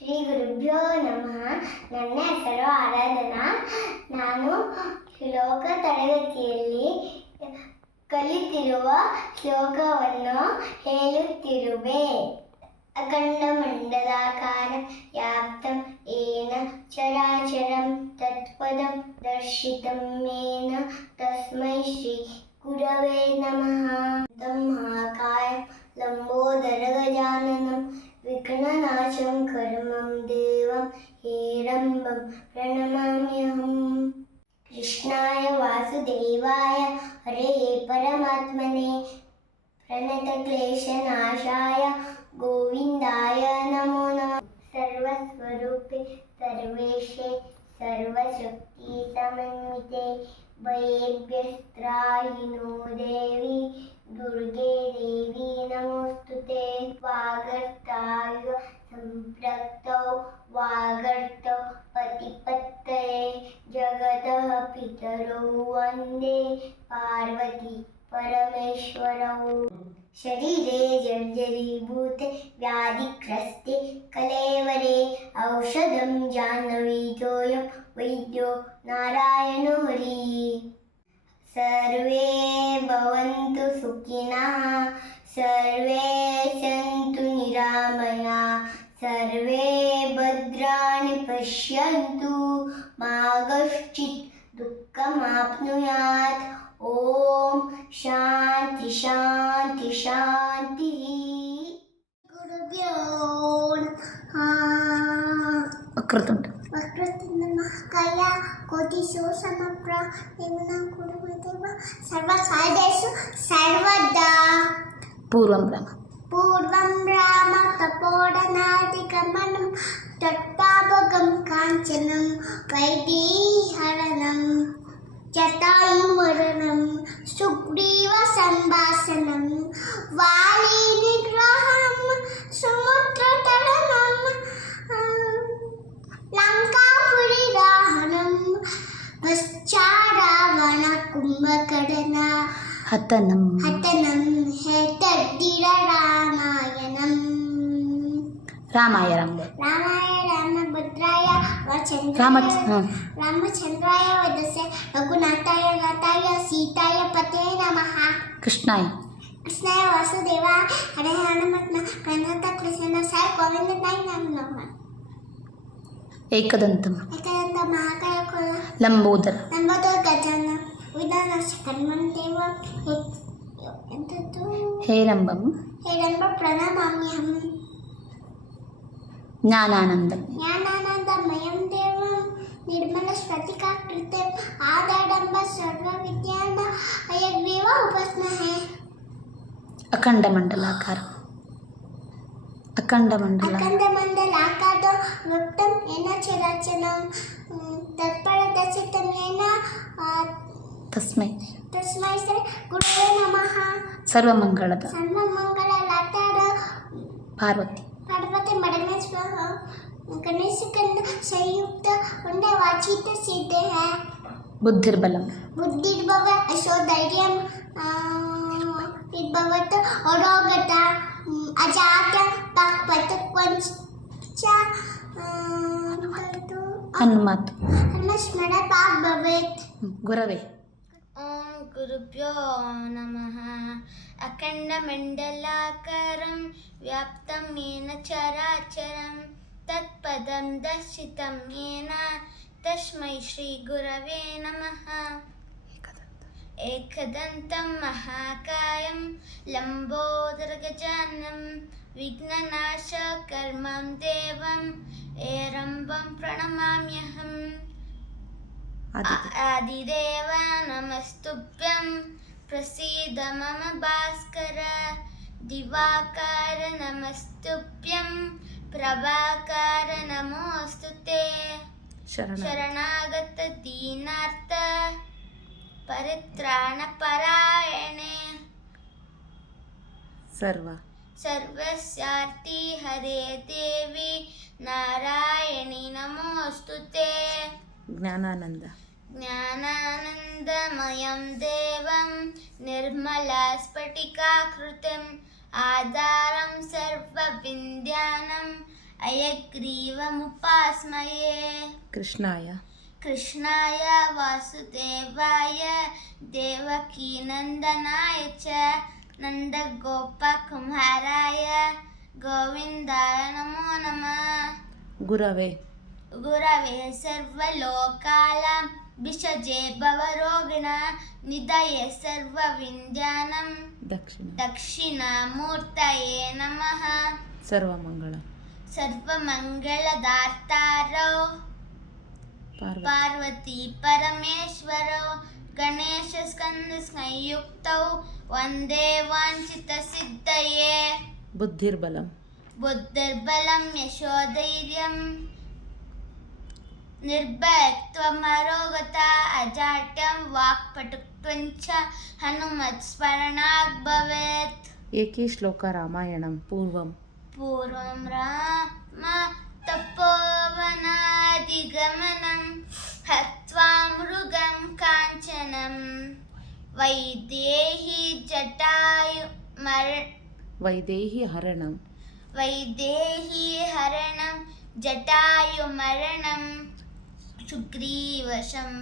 ಶ್ರೀ ಗುರುಭ್ಯೋ ನಮಃ. ನನ್ನ ಹೆಸರು ಆರಾಧನಾ. ನಾನು ಶ್ಲೋಕ ತರಗತಿಯಲ್ಲಿ ಕಲಿತಿರುವ ಶ್ಲೋಕವನ್ನು ಹೇಳುತ್ತಿರುವೆ. ಅಖಂಡಮಂಡಲಾಕಾರ ವ್ಯಾಪ್ತಂ ಏನ ಚರಾಚರಂ ತತ್ಪದಂ ದರ್ಶಿತಂ ಏನ ತಸ್ಮೈ ಶ್ರೀ ಗುರವೇ ನಮಃ. ಮಹಾಕಾಯಂ ಲಂಬೋದರ ಗಜಾನನಂ ವಿಘ್ನನಾಶಂ ಕರ್ಮಂ ದೇವಂ ಹೇರಂಬಂ ಪ್ರಣಮಾಮ್ಯಹಂ. ಕೃಷ್ಣಾಯ ವಾಸುದೇವಾಯ ಹರೇ ಪರಮಾತ್ಮನೇ ಪ್ರಣತಕ್ಲೇಶನಾಶಾಯ ಗೋವಿಂದಾಯ ನಮೋ ನಮಃ. ಸರ್ವಸ್ವರೂಪೇ ಸರ್ವೇಶೇ ಸರ್ವಶಕ್ತಿ ಸಮನ್ವಿತೆ ಭಯೇಭ್ಯಸ್ತ್ರಾಹಿನೋ ದೇವಿ ದುರ್ಗೆ ದೇವಿ ನಮೋಸ್ತುತೆ. ವಾಗರ್ತಾಯ ಸಂಪ್ರಕ್ತೌ ವಾಗರ್ತೌ ಪತಿಪತ್ತಯೇ ಜಗತಃ ಪಿತರೌ ವಂದೇ ಪಾರ್ವತಿ ಪರಮೇಶ್ವರೌ. ಶರೀರೇ ಜರ್ಜರೀಭೂತೆ ವ್ಯಾಧಿಗ್ರಸ್ತೆ ಕಲೇವರೆ ಔಷಧಂ ಜಾಹ್ನವೀತೋಯಂ ವೈದ್ಯೋ ನಾರಾಯಣೋ ಹರಿ. ಸರ್ವೇ ಭವಂತು ಸುಖಿನಃ ಸರ್ವೇ ಸಂತು ನಿರಾಮಯಾಃ ಸರ್ವೇ ಭದ್ರಾಣಿ ಪಶ್ಯಂತು ಮಾ ಕಶ್ಚಿತ್ ದುಃಖಮಾಪ್ನುಯಾತ್. ಓಂ ಶಾಂತಿ ಶಾಂತಿ ಶಾಂತಿ. ಗುರುಭ್ಯೋ ವಕ್ರತುಂಡ ವಕ್ರತುಂಡ ಮಹಾಕಾಯ ಕೋಟಿ ಸಮಪ್ರ ನಿರ್ಗುಣ ಗುರುದೇವ ಸರ್ವ ಸಾಧೇಶು ಸರ್ವದಾ. ಪೂರ್ವಂ ಬ್ರಹ್ಮ ಪೂರ್ವಂ ರಾಮ ತಪೋಡನಾದಿಗಮನಂ ತಟ್ಟಾಭಗಂ ಕಾಂಚನಂ ವೈದೇಹರಣಂ ಜಟಾಯುಮರಣಂ ಸುಗ್ರೀವ ಸಂಭಾಷಣಂ ವಾಲಿ ನಿಗ್ರಹಂ ಸಮುದ್ರತರಣಂ ಲಂಕಾಪುರಿ ದಹನಂ ಪಶ್ಚಾರಾವಣ ಕುಂಭಕರ್ಣ ಹತನಂ ಹೇತದ್ದಿರ ರಾಮಾಯಣಂ. ರಾಮಾಯ ರಾಮಭದ್ರಾಯ ರಾಮಚಂದ್ರಾಯ ವದಸೆ ರಘುನಾಥಾಯ ನಾಥಾಯ ಸೀತಾಯ ಪತೆ ನಮಃ. ಕೃಷ್ಣಾಯ ವಾಸುದೇವ ಹರೇ ಹನುಮತ್ನ ಪ್ರಣತ ಕೃಷ್ಣ ಸಾಯ ಗೋವಿಂದಾಯ ನಮಃ. ಏಕದಂತಂ ಮಹಾಕಾಯ ಲಂಬೋದರ ಗಜಾನ ವಿಧಾನಶ ಕರ್ಮಂ ದೇವ ಹೇರಂಬಂ ಪ್ರಣಮಾಮ್ಯಹಂ. ಜ್ಞಾನಾನಂದಮಯಂ ದೇವಂ ನಿರ್ಮಲ ಸ್ಫಟಿಕಾಕೃತಿಂ ಆದಾಡಂಬ ಸರ್ವವಿದ್ಯಾನ ಹಯಗ್ರೀವ ಉಪಸ್ಮಹೇ. ಅಖಂಡಮಂಡಲಾಕಾರ ವ್ಯಕ್ತಂ ಏನ ಚರಾಚರಂ ತತ್ಪರದರ್ಶಿತಂ ಏನ ತಸ್ಮೈ ಶ್ರೀ ಗುರುವೇ ನಮಃ. ಸರ್ವಮಂಗಳದ ಲಾತಾರ ಪಾರ್ವತಿ ಮಡಮೇಶ್ವರ ಗಣೇಶ ಕಂದ ಸಂಯುಕ್ತ ಉಂಡ ವಾಚಿತ ಸಿದ್ಧೆ ಹೈ. ಬುದ್ಧಿರ್ಬಲಂ ಬುದ್ಧಿರ್ಭವ ಯಶೋಧೈರ್ಯಂ ವಿದ್ಭವತ ಅರೋಗತ ಅಜಾತ ಪಕ್ಪತಕ್ವಂಚ ಹನುಮತ್ ಸ್ಮರ ಪಾಪ ಭವೇತ್. ಗುರವೇ. ಓಂ ಗುರುಭ್ಯೋ ನಮಃ. ಅಖಂಡಮಂಡಲಾಕಾರಂ ವ್ಯಾಪ್ತಂ ಯೇನ ಚರಾಚರಂ ತತ್ಪದಂ ದರ್ಶಿತಂ ಯೇನ ತಸ್ಮೈ ಶ್ರೀ ಗುರವೇ ನಮಃ. ಏಕದಂತಂ ಮಹಾಕಾಯಂ ಲಂಬೋದರ ಗಜಾನನಂ ವಿಘ್ನನಾಶ ಕರ್ಮಂ ದೇವಂ ಹೇರಂಬಂ ಪ್ರಣಮಾಮ್ಯಹಂ. ಆದಿದೇವ ನಮಸ್ತುಭ್ಯಂ ಪ್ರಸೀದ ಮಮ ಭಾಸ್ಕರ. ದಿವಾಕಾರ ನಮಸ್ತುಭ್ಯಂ ಪ್ರಭಾಕಾರ ನಮೋಸ್ತುತೆ. ಶರಣಾಗತ ದೀನಾರ್ಥ ಪರಿತ್ರಾಣ ಪರಾಯಣೆ ಸರ್ವಸ್ಯಾರ್ಥಿ ಹರೇ ದೇವಿ ನಾರಾಯಣಿ ನಮೋಸ್ತುತೆ. ಜ್ಞಾನಾನಂದಮಯಂ ದೇವಂ ನಿರ್ಮಲಾ ಸ್ಫಟಿಕಾಕೃತಿಂ ಆಧಾರಂ ಸರ್ವವಿದ್ಯಾನಂ अयग्रीवमुपास्महे ಕೃಷ್ಣಾಯ कृष्णाय वासुदेवाय देवकीनन्दनाय च नन्दगोपकुमाराय गोविन्दाय नमो नमः ಗುರವೇ गुरवे सर्वलोकानां विषजे भवरोगिण निधये सर्वविद्यानां ದಕ್ಷಿಣ दक्षिणामूर्तये नमः ಸರ್ವಮಂಗಳ सर्वमङ्गलदातारौ ಪಾರ್ವತಿ पार्वती परमेश्वरौ गणेशस्कन्दसंयुक्तौ वन्दे वाञ्छितसिद्धये ಬುದ್ಧಿರ್ಬಲಂ बुद्धिर्बलं यशोधैर्यं निर्भयत्वमरोगता अजाड्यं वाक्पटुत्वं च हनुमत्स्मरणात् भवेत् ಏಕೇ ಶ್ಲೋಕ ರಾಮಾಯಣಂ ಪೂರ್ವಂ पूर्वं राम तपोवनादिगमनं हत्वा मृगं काञ्चनं वैदेही ವೈದೇಹಿ ಹರಣಂ वैदेही हरणं जटायुमरणं सुग्रीवसम्भाषणं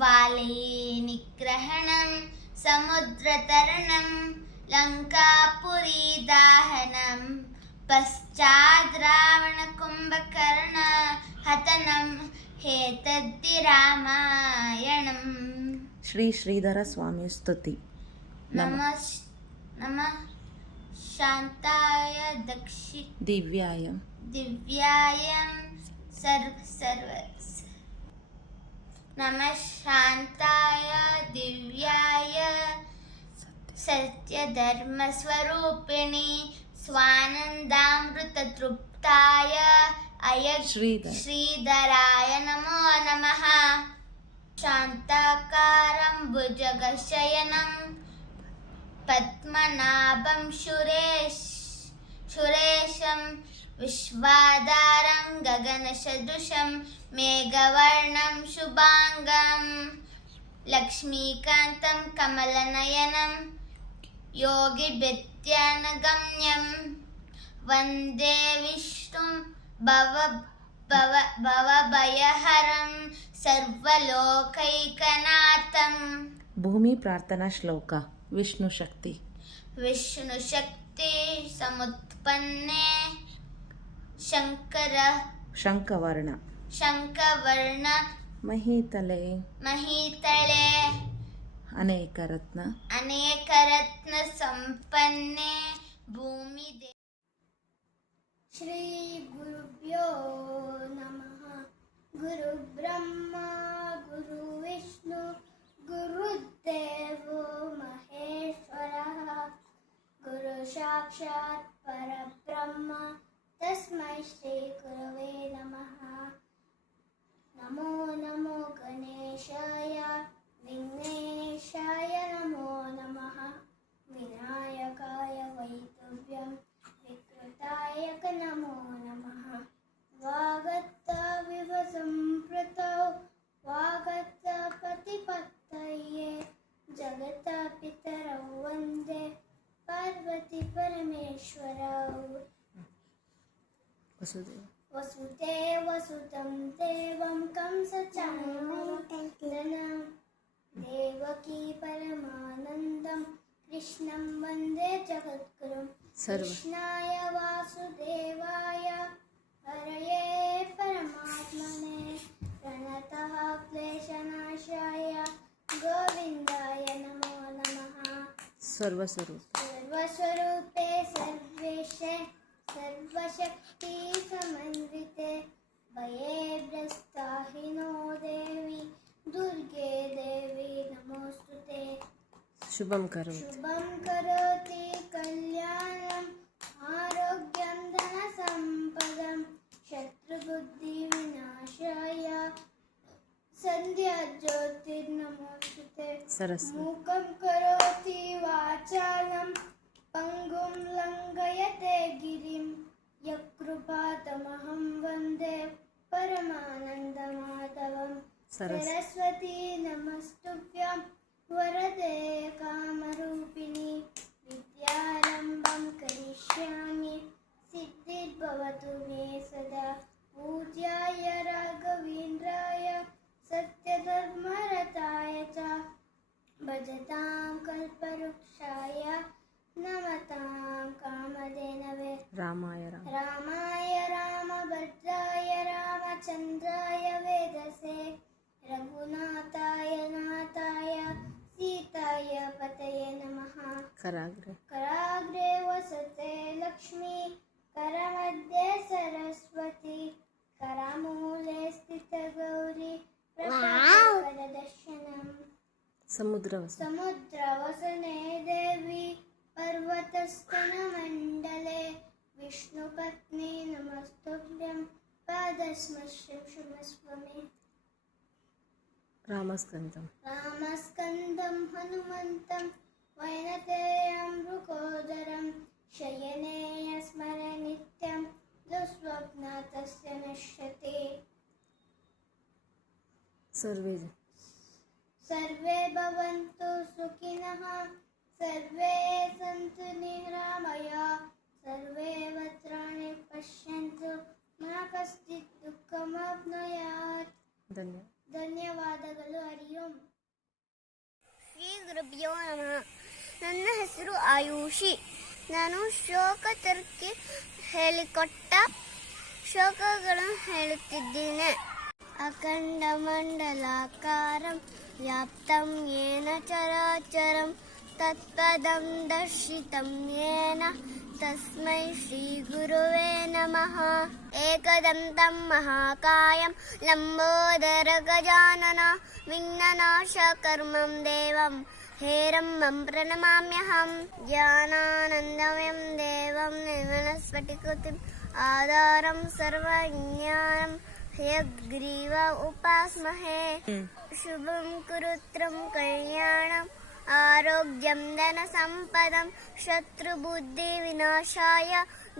वालीनिग्रहणं समुद्रतरणं लङ्कापुरीदाहनं पश्चाद् रावणकुम्भकर्ण हतनं हेतद्धि रामायणम् ಶ್ರೀ ಶ್ರೀಧರ ಸ್ವಾಮಿ ಸ್ತುತಿ नमः शान्ताय ದಿವ್ಯಾಯ दिव्यायं नमः शान्ताय दिव्याय सत्यधर्मस्वरूपिणि स्वानन्दामृततृप्ताय श्रीधराय नमो नमः शान्ताकारं भुजगशयनं पद्मनाभं सुरेशं विश्वाधारं गगनसदृशं मेघवर्णं शुभाङ्गं लक्ष्मीकान्तं कमलनयनं योगिभित्यानगम्यं वन्दे विष्णुं भवभयहरं सर्वलोकैकनाथं ಭೂಮಿ ಪ್ರಾರ್ಥನಾ ಶ್ಲೋಕ ವಿಷ್ಣು ಶಕ್ತಿ विष्णुशक्ति समुत्पन्ने ಶಂಖವರ್ಣ शङ्खवर्ण ಮಹೀತಲೆ महीतले ಅನೇಕ ರತ್ನ अनेकरत्न संपन्ने भूमि श्री गुरुभ्यो नमः गुरुब्रह्मा गुरुविष्णु गुरुदेवो महेश्वरः गुरु साक्षात् परब्रह्म तस्मै श्री गुरवे नमः नमो नमो गणेशाय विघ्नेशाय नमो नमः विनायकाय वैतव्यं विकृताय नमो नमः वागत्ताविव सम्प्रतौ वागत्तपतिपत्तये जगत्पितरौ वन्दे पार्वती परमेश्वरौ वसुदेवसुतं देवं कंसचाणूरमर्दनं देवकी परमानन्दं कृष्णं वन्दे जगद्गुरुं कृष्णाय वासुदेवाय हरये परमात्मने प्रणतः क्लेशनाशाय गोविन्दाय नमो नमः सर्वस्वरूपे सर्वेशे सर्वशक्ति समन्विते भयेभ्यस्ताहिनो देवी दुर्गे देवी नमोस्तुते ಶುಭಂ ಕರೋತಿ करोति कल्याणम् आरोग्यं धनसम्पदं शत्रुबुद्धिविनाशाय सन्ध्याज्योतिर्नमोस्तुते ಸರಸ್ವತಿ मूकं करोति वाचालं पङ्गुं लङ्घयते गिरिं यत्कृपातमहं वन्दे परमानन्दमाधवं सरस्वती नमस्तुभ्यं वरदे कामरूपिणी विद्यारम्भं करिष्यामि कल्पवृक्षाय नमतां कामधेनवे ರಾಮಾಯ ರಾಮ रामाय रामभद्राय रामचन्द्राय वेदसे रघुनाथाय नाथाय सीताय पतये नमः ಕರಾಗ್ರೆ कराग्रे वसते लक्ष्मी करमध्ये सरस्वती करमूले स्थितगौरी प्रकटकरदर्शनम् ಸಮುದ್ರವಸ समुद्रवसने देवी पर्वतस्तनमण्डले विष्णुपत्नी नमस्तुभ्यं पादस्मश्यं शुभस्व मे ರಾಮಸ್ಕಂದಂ रामस्कन्दं हनुमन्तं वैनतेयं मृकोदरं शयने स्मरे नित्यं दुःस्वप्नातस्य नश्यते ಸರ್ವೇ सर्वे भवन्तु सुखिनः सर्वे सन्तु निरामया सर्वे भद्राणि पश्यन्तु मा कश्चित् दुःखमाप्नुयात् ಧನ್ಯವಾದ ಧನ್ಯವಾದಗಳು. ಹರಿ ಓಂ. ಶ್ರೀ ಗುರುಭ್ಯೋ ನಮಃ. ನನ್ನ ಹೆಸರು ಆಯುಷಿ. ನಾನು ಶ್ಲೋಕತರ್ಕಿ ಹೇಳಿಕೊಟ್ಟ ಶ್ಲೋಕಗಳನ್ನು ಹೇಳುತ್ತಿದ್ದೇನೆ. ಅಖಂಡ ಮಂಡಲಾಕಾರಂ ವ್ಯಾಪ್ತಂ ಯೇನ ಚರಾಚರಂ ತತ್ಪದಂ ದರ್ಶಿತಂ ಯೇನ ತಸ್ಮೈ ಶ್ರೀ ಗುರುವೇ ನಮಃ. ಏಕದಂತಂ ಮಹಾಕಾಯಂ ಲಂಬೋದರ ಗಜಾನನ ವಿಘ್ನನಾಶಕರ್ಮಂ ದೇವಂ ಹೇರಂಬಂ ಪ್ರಣಮಾಮ್ಯಹಂ. ಜ್ಞಾನಾನಂದಮಯಂ ದೇವಂ ನಿರ್ಮಲಸ್ಫಟಿಕೃತಿಂ ಆಧಾರಂ ಸರ್ವಜ್ಞಾನಂ ಹಯಗ್ರೀವ ಉಪಾಸ್ಮಹೇ. ಶುಭಂ ಕುರುತ್ರಂ ಕಲ್ಯಾಣಂ ಆರೋಗ್ಯಂ ಧನ ಸಂಪದಂ ಶತ್ರುಬುದ್ಧಿ ವಿನಾಶಾಯ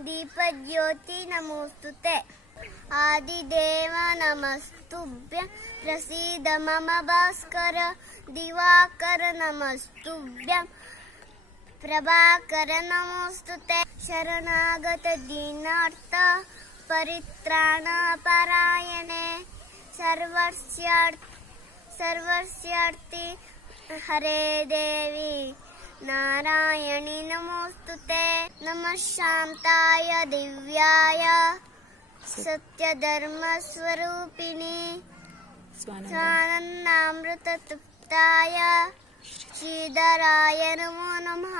ದೀಪಜ್ಯೋತಿ ನಮೋಸ್ತುತೆ. ಆದಿದೇವ ನಮಸ್ತುಭ್ಯಂ ಪ್ರಸೀದ ಮಮ ಭಾಸ್ಕರ. ದಿವಾಕರ ನಮಸ್ತುಭ್ಯಂ ಪ್ರಭಾಕರ ನಮೋಸ್ತುತೆ. ಶರಣಾಗತ ದೀನಾರ್ಥ ಪರಿತ್ರಾಣ ಪರಾಯಣೆ ಸರ್ವಸ್ಯಾರ್ಥಿ ಹರೇ ದೇವಿ ನಾರಾಯಣಿ ನಮೋಸ್ತುತೆ. ನಮಃ ಶಾಂತಾಯ ದಿವ್ಯಾಯ ಸತ್ಯಧರ್ಮ ಸ್ವರೂಪಿಣಿ ಸ್ವಾನಂದಾಮೃತ ತೃಪ್ತಾಯ ಶ್ರೀಧರಾಯ ನಮೋ ನಮಃ.